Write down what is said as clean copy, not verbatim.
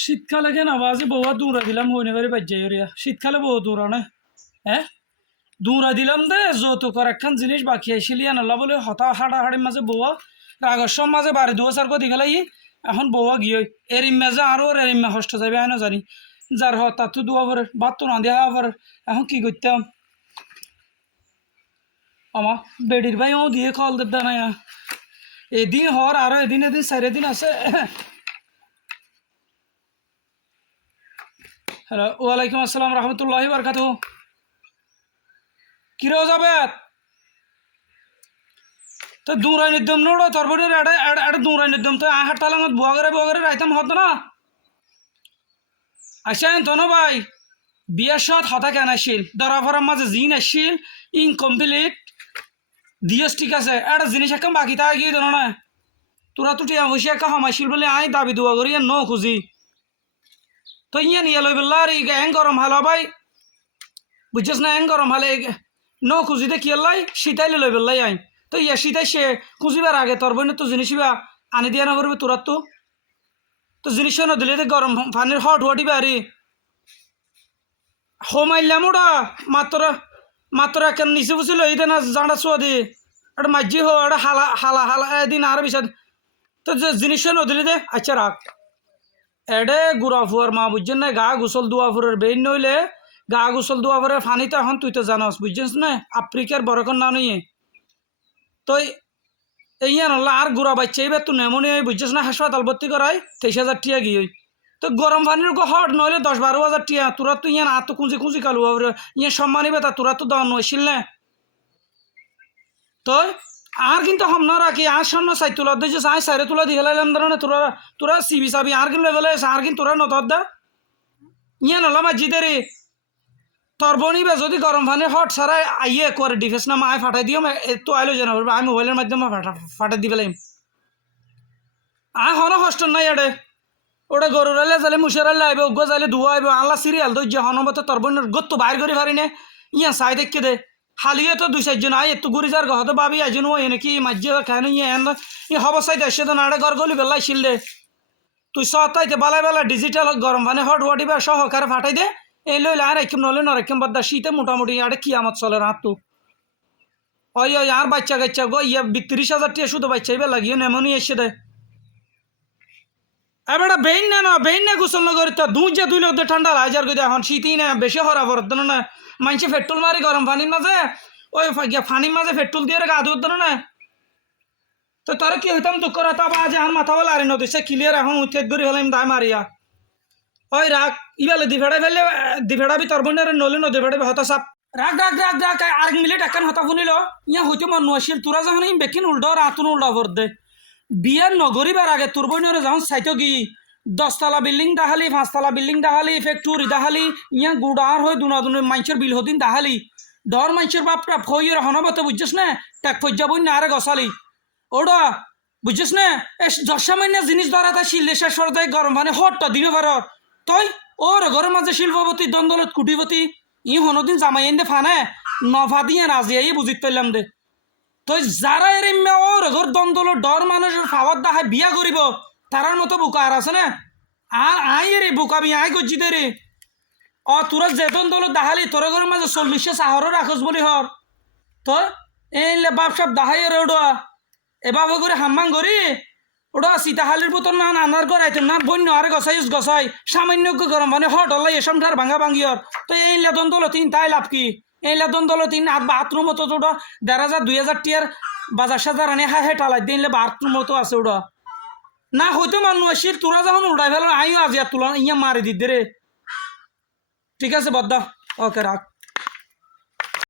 শীতকালে কেন আওয়াজে বহু দৌড়া দিলাম হইনে বাড়ি বাজ্যাই রিয়া শীতকালে বহু দৌড়ানে হ্যাঁ দৌড়া দিলাম দে যৌতুকর একখান জিনিস বাকি আইসিলি আনাল্লা বলে হতা হাড়াহাড়ির মাঝে বউয়া রাগস্বর মাঝে বাড়ি দুয়া সার কদি গেলাই এখন বউয়া গিয়ে এরিম মাঝে আরও এরিম হষ্ট যাবে আইনো জানি যার হ তার তো দোয়া পরে ভাত তো না দেওয়া পরে এখন কি করতাম আমার বেডির ভাই ও দিয়ে কল দেব না এদিন হর আরো এদিন এদিন চারি দিন আছে হ্যালো ওয়ালাইকুম আসসালাম রহমতুল্লাহি বারকাতুহু কিরো যাবে তো দূরাই নিদ্যম নোড়ো তোর বড়ি এটা দূরাই নিদ্যম তো আহার তালাঙত বুয়াগরে রাইতাম হতো না আসেন তো না ভাই বিয়ের সাথ হতা কেন আসিল দরা ফরার মাঝে জিন আসিল ইনকমপ্লিট দিয়স ঠিক আছে একটা জিনিস একটা বাকি তা গিয়ে দেন না তোরা তো টিয়া বসে একটা হামাইছিল বলে আই দাবি দুয়া করি ন খুঁজি তো ইয়ে নিয়ে লই বললা আর এং গরম হালো ভাই বুঝছিস না এং গরম হালে ন খুঁজিতে কি লাই শীতাইলে লই বললাই আই তো ইয়ে শীতাই সে খুঁজিবার আগে তোর বইনে তো জিনিস আনি দিয়া না করবে তোরা তো জিনিস না দিলে গরম পানির হট হটিবে আরে হোমাইলাম ওটা মাত্র মাত্র একটা নিচে বসে লই দেনা জাঁড়া চুয়া দিয়ে একটা মাঝি হো একটা হালা হালা হালা এদিন আর বিশাল তো জিনিস নদিলে দে আচ্ছা রাখ এডে গুড়া ফুয়ার মা বুঝছেন না গা গোসল দোয়া ফুরের বেইন নইলে গা গোসল দোয়া ফুরের ফানি তো এখন তুই তো জানাস বুঝছিস না আফ্রিকার বরকন না নিয়ে তো এই নলা আর গুড়া বাচ্চা এবার তুই নেমনি বুঝছিস না হাসপাতাল ভর্তি করাই 23,000 টিয়া গিয়ে তো গরম পানির হট নইলে 10-12 হাজার টিয়া তোরা তুই ইয়ান আর তো খুঁজি খুঁজি কালু ইয়ে সম্মানী বেতা তোরা তো দেওয়া নইছিল না তো আর কিন্তু হম রাখি আর সামনে সাই তুলা দিয়েছিস আয় সাইরে তুলা দিয়ে হেলাইলাম ধরনের তোরা তোরা সিবি সাবি আর কিন্তু লেভেলে আর কিন্তু তোরা নতর দা ইয়ে নলা মাঝিদের তোর বনিবে যদি গরম পানি হট সারাই আইয়ে করে ডিফেন্স না আয় ফাটাই দিও তো আইলো জানা আমি মোবাইলের মাধ্যমে ফাটাই দিবে লাইম আয় হন হস্টেল নাই এডে ওটা গরুর আলে যালে মুসের আলে আইবে উগ্র যাইলে ধোয়া আইবে আল্লাহ সিরিয়াল তো যে হনবত তোর বোনের গত্ত বাইর করে পারি নে ইয়া সাই দেখকে দে হালিয়ে তো 2-4 জন আয় একটু ঘুরি যার গহত ভাবি আইজন ও নাকি মাঝে কেন ইয়ে এন ই হব সাই দেশে তো নাড়ে ঘর গলি বেলাই ছিল দে তুই সতাইতে বেলায় বেলা ডিজিটাল গরম পানি হট ওয়াটিবে সহকারে ফাটাই দে এই লইলে আর রাখিম নলে না রাখিম বাদ শীতে মোটামুটি আরে কি আমত চলে রাত তো ওই ওই আর বাচ্চা কাচ্চা গো ইয়া 32,000 টিয়া শুধু বাচ্চাই বে লাগিয়ে নেমনি এসে দে এবারে বেইন না গোসল না করি তো দুই লোক ঠান্ডা হাজার করে এখন শীতই না বেশি হরা পড়ত না মানুষে পেট্রোল মারি গরম পানির মাঝে ওই পানির মাঝে পেট্রোল দিয়ে গা ধুত না তো তোরা কি হইতাম দুঃখ রাত আজ এখন মাথা বলে আরে নদী সে ক্লিয়ার এখন উৎকেত করি হলাম দায় মারিয়া ওই রাগ ইবেলে দিভেড়া ফেললে দিভেড়া বি তোর বোনের নলে নদী ভেড়ে হতা সাপ রাগ আর মিলে টাকান হতা শুনিল ইয়া হইতে মন আসিল তোরা যখন বেকিন উল্টো রাতুন উল্টা ভর দে বিয়ার নগরীবার আগে তোর বোনের যখন চাইতো কি 10 তলা বিল্ডিং দাহালি 5 তলা বিল্ডিং দাহালি ফ্যাক্টরি দাহালি ইয়া গুড়ার হয়ে দুনা মানুষের বিল হদিন দাহালি ডর মানুষের বাপটা ফইয়ের হনবতে বুঝছিস না টাক ফজ্জা বই না আরে গসালি ওটা বুঝছিস না এ 10 জিনিস ধরা তা শিল দেশের সরদায় গরম মানে হটটা দিনে ভার তই ওর ঘরের মাঝে শিল্পপতি দ্বন্দ্বলত কুটিপতি ই হনদিন জামাই এনে ফানে নফা দিয়ে রাজিয়াই বুঝিত পেলাম দে তো যারা এর ওর ঘর দ্বন্দ্বল ডর মানুষের খাওয়ার দাহায় বিয়া করিব তারার মতো বোকা আর আছে না আর আই রে বোকামি আই গজ্জি দে রে তোরা যে দ্বন্দ্বল দাহালি তোর ঘরের মাঝে 40 চাহরও রাখস বলি হর তো এই বাপ সাপ দাহাই রে ওডা এবার করে হাম্মাং করি ওটা সীতাহালির বোতল না আনার করাইতেন না বন্য আর গসাই সামান্য গরম মানে হট হল্লাই এসম ঠার ভাঙা ভাঙিয়র তো এই লেদন দল তিন তাই লাভ কি এই লেদন দল তিন আর বাথরুম মতো তো ওটা 1,500-2,000 টিয়ার বাজার সাজার আনে হ্যাঁ টালাই দিনলে বাথরুম মতো আছে ওটা না হয়তো মানুষ আসিল তোরা যখন উড়াই ফেল আইও আজ তুলা ইয়া মারি দিতে রে ঠিক আছে বদ্দা ওকে রাখ